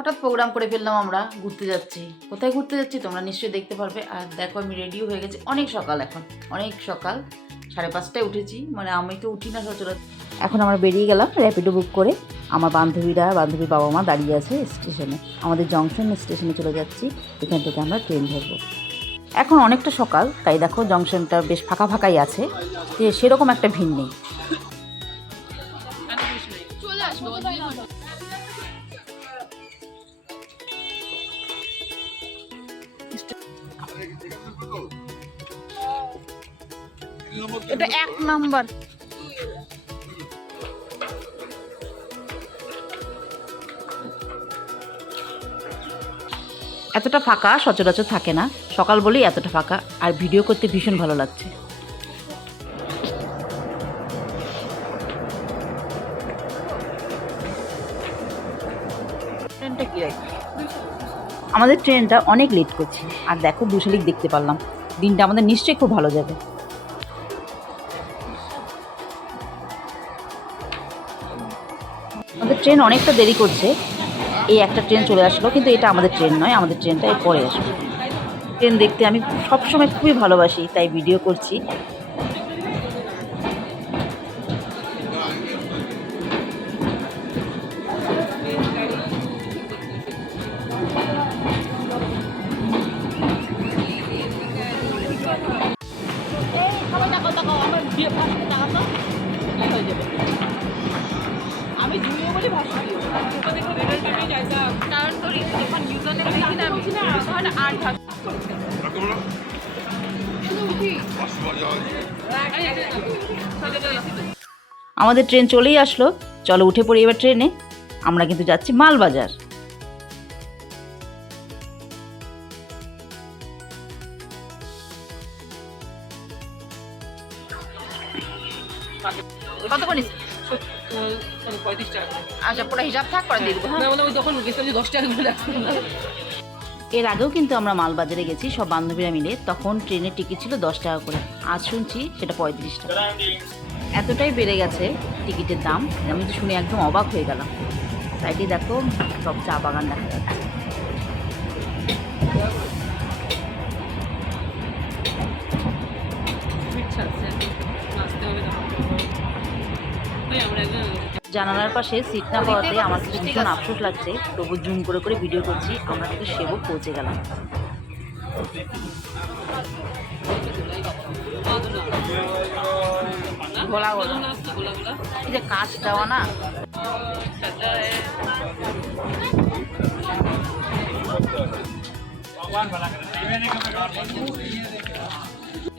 হঠাৎ প্রোগ্রাম করে ফেললাম আমরা, ঘুরতে যাচ্ছি। কোথায় ঘুরতে যাচ্ছি তোমরা নিশ্চয়ই দেখতে পারবে। আর দেখো, আমি রেডিও হয়ে গেছি। অনেক সকাল এখন, অনেক সকাল। সাড়ে পাঁচটায় উঠেছি। মানে আমি তো উঠি না সচরাচর। এখন আমরা বেরিয়ে গেলাম র্যাপিডো বুক করে। আমার বান্ধবীরা বান্ধবীর বাবা মা দাঁড়িয়ে আছে স্টেশনে আমাদের জংশন স্টেশনে চলে যাচ্ছি। এখান থেকে আমরা ট্রেন ধরবো। এখন অনেকটা সকাল। তাই দেখো জংশনটা বেশ ফাঁকা ফাঁকাই আছে। যে সেরকম একটা ভিড় নেই। নাম্বার। এতটা ফাঁকা সচরাচর থাকে না। সকাল বলেই এতটা ফাঁকা আর ভিডিও করতে ভীষণ ভালো লাগছে। আমাদের ট্রেনটা অনেক লেট করছে। আর দেখো দুশালিক দেখতে পারলাম। দিনটা আমাদের নিশ্চয়ই খুব ভালো যাবে। ট্রেন অনেকটা দেরি করছে। এই একটা ট্রেন চলে আসলো, কিন্তু এটা আমাদের ট্রেন নয়, আমাদের ট্রেনটা এরপরে আসবে। ট্রেন দেখতে আমি সবসময় খুবই ভালোবাসি, তাই ভিডিও করছি। আমাদের ট্রেন চলেই আসলো। চলো উঠে পড়ি এবার ট্রেনে। আমরা কিন্তু যাচ্ছি মালবাজার। কত আচ্ছা পুরো হিসাব থাক করে দিয়ে দেবো হ্যাঁ? না মানে ওই তখন গেছিলাম যে দশ টাকা করে এর আগেও কিন্তু আমরা মালবাজারে গেছি, সব বান্ধবীরা মিলে। তখন ট্রেনের টিকিট ছিল দশ টাকা করে। আজ শুনছি সেটা পঁয়ত্রিশ টাকা। এতটাই বেড়ে গেছে টিকিটের দাম। আমি তো শুনে একদম অবাক হয়ে গেলাম। সাইডে দেখো, সব চা বাগান দেখা যাচ্ছে। জানালার পাশে সিট না পাওয়াতে আমার কিছু ভীষণ আফসোস লাগছে। তবু জুম করে করে ভিডিও করছি আমরা কিন্তু সেবক পৌঁছে গেলাম। গোলা গোলা। এই যে কাঁচ দেওয়া না।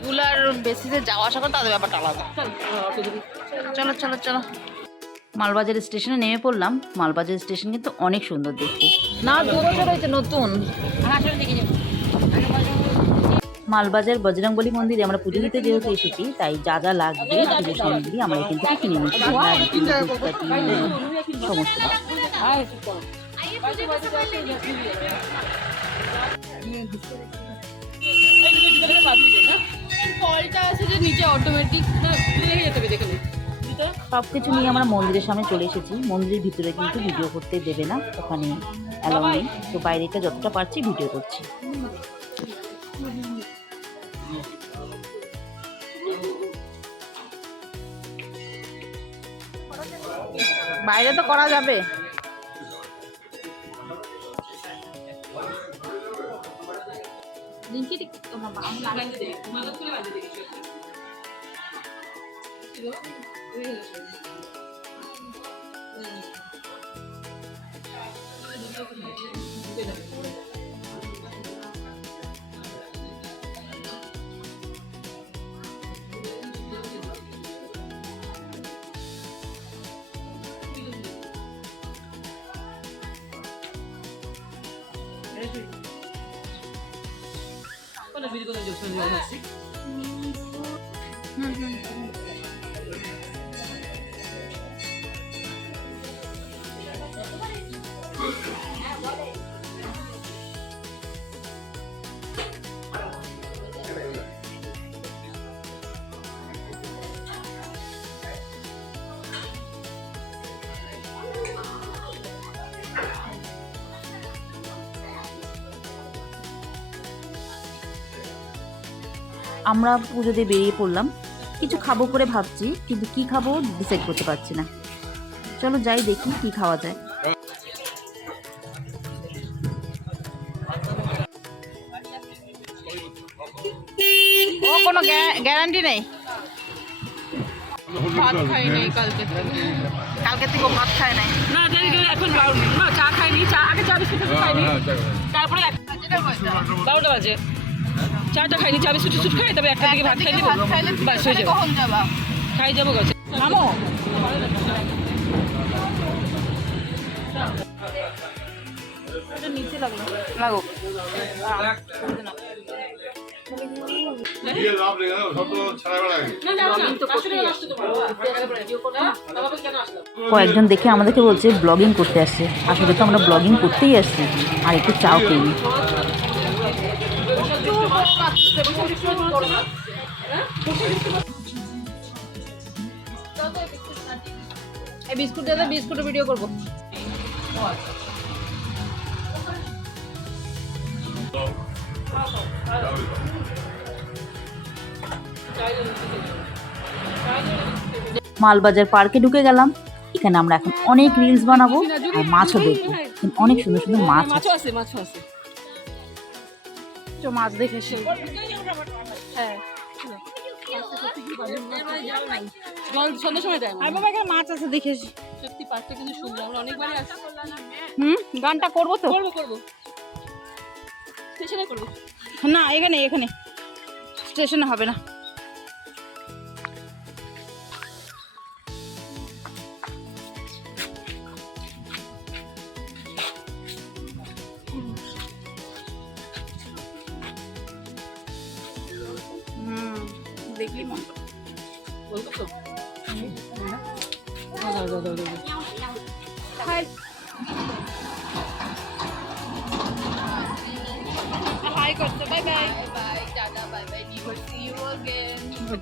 এগুলার বেসিসে যাওয়া আসা করে তাদের ব্যাপারটা আলাদা। চলো চলো চলো। মালবাজার স্টেশনে নেমে পড়লাম মালবাজার স্টেশন কিন্তু অনেক সুন্দর দেখতে না দু বছর হয়েছে নতুন মালবাজার বজরংবলী মন্দিরে আমরা পুজো দিতে যেহেতু এসেছি তাই যা যা লাগবে পুজোর সামগ্রী আমরা এখান থেকে কিনে নিচ্ছি সমস্ত কিছু কলটা আছে যে নিচে অটোমেটিক না যেতে হবে দেখে। সব কিছু নিয়ে আমরা মন্দিরের সামনে চলে এসেছি। মন্দিরের ভিতরে কিন্তু ভিডিও করতে দেবে না ওখানে অ্যালাউ নেই। তো বাইরেটা যতটা পারছি ভিডিও করছি। বাইরে তো করা যাবে। বাঁধতে Con el vídeo con el yo soy yo así. আমরা পুজো দিয়ে বেরিয়ে পড়লাম। কিছু খাব করে ভাবছি কিন্তু কি খাব ডিসাইড করতে পারছি না। চলো যাই দেখি কি খাওয়া যায়। ও কোনো গ্যারান্টি নেই? ভাত খাই নাই কালকে। কালকে থেকে ভাত খায় নাই। না জানি কি এখন না চা খাইনি চা আগে চা বিস্কুট খাইনি। তারপরে বারোটা বাজে। চাটা খাইনি চা বিস্কুট টিস্কুট খাই তবে একটা দিকে ভাত খাই নিবো বাস হয়ে যাবে। খাই যাব গাছে থামো। নিচে লাগল লাগুক। দিয়ে লাভ নেই সব তো ছাড়া বেড়া না যাব না পাঁচশো টাকা নষ্ট করব? বাবা কেন আসলাম কয়েকজন দেখে আমাদেরকে বলছে ব্লগিং করতে আসছে। আসলে তো আমরা ব্লগিং করতেই আসছি আর একটু চাও খেয়ে এই বিস্কুট দিয়ে বিস্কুটের ভিডিও করব। মালবাজার পার্কে ঢুকে গেলাম। এখানে আমরা এখন অনেক রিলস বানাবো আর মাছও দেখব। অনেক সুন্দর সুন্দর মাছ আছে। আছে। মাছ দেখে এসে হ্যাঁ। মাছ আছে দেখে সত্যি পার্কটা কিন্তু সুন্দর আমরা অনেকবারই আসি হুম? গানটা করব তো? করব করব। স্টেশনে করব? না এখানে এখানে। স্টেশনে হবে না। মন তো? হাই। Bye bye.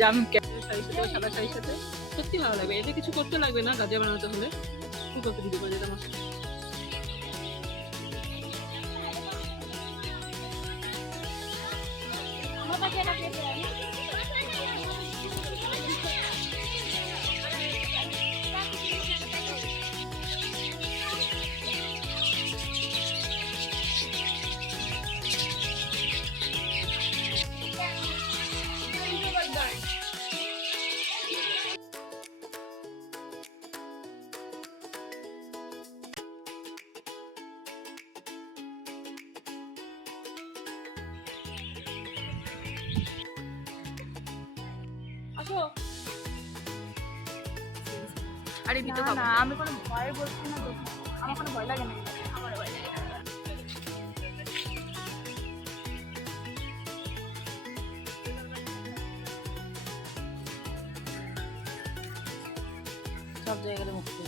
জাম সাথে সাদা সাথে সত্যি ভালো লাগবে এটা কিছু করতে লাগবে না গাজা বানাতে হলে। কি করতে দিতে পারে আরে ভিতর না আমি কোনো ভয় বলছি না আমার কোনো ভয় লাগে না। আমার ভয় লাগে না। সব জায়গায় মুক্তি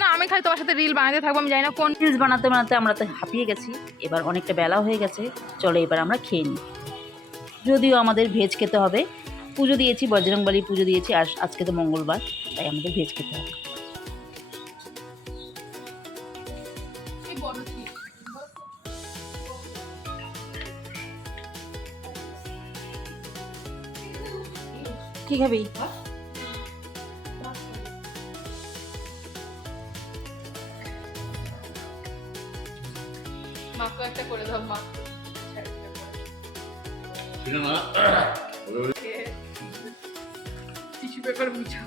না আমি খালি তোমার সাথে রিল বানাতে থাকব আমি জানি না কোন রিলস বানাতে বানাতে আমরা তো হাঁপিয়ে গেছি। এবার অনেকটা বেলা হয়ে গেছে চলো এবার আমরা খেয়ে নিই। যদিও আমাদের ভেজ খেতে হবে। পুজো দিয়েছি বজরংবলী পুজো দিয়েছি আর আজকে তো মঙ্গলবার। তাই আমাদের ভেজ খেতে হবে। কি খাবি? মাকে একটা করে দাও মা। টিস্যু পেপার মুছো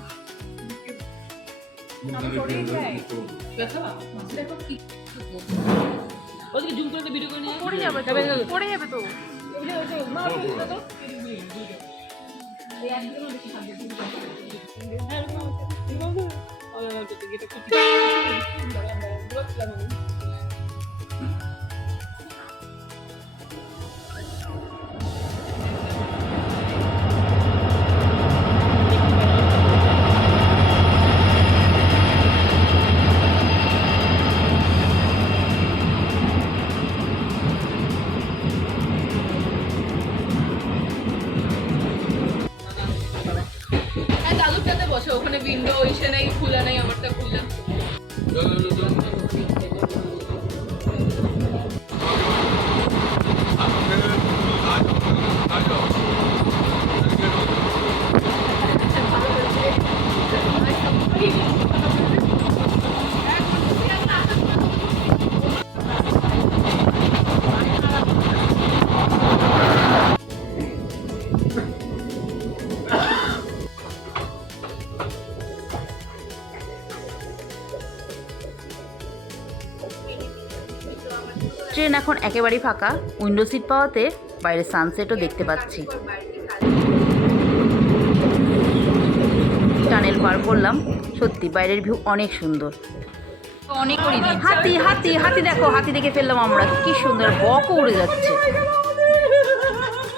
ওদিকে জুম করে ভিডিও করে নিয়ে পড়ে যাবে তো পড়ে যাবে তো হ্যাঁ ওখানে উইন্ডো ইসে নেই খোলা নাই আমারটা খোলা আচ্ছা, আচ্ছা, Thank you. ট্রেন এখন একেবারেই ফাঁকা। উইন্ডো সিট পাওয়াতে বাইরে সানসেটও দেখতে পাচ্ছি। টানেল পার করলাম। সত্যি বাইরের ভিউ অনেক সুন্দর। অনেক হাতি হাতি হাতি দেখো হাতি দেখে ফেললাম আমরা। কি সুন্দর বকও উড়ে যাচ্ছে।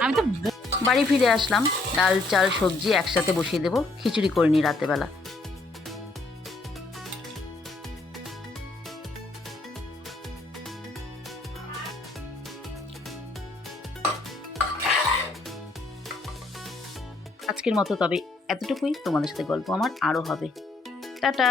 আমি তো বাড়ি ফিরে আসলাম। ডাল চাল সবজি একসাথে বসিয়ে দেবো। খিচুড়ি করে নিই রাতেবেলা। আজকের মতো তবে এতটুকুই। তোমাদের সাথে গল্প আমার আরও হবে। টাটা!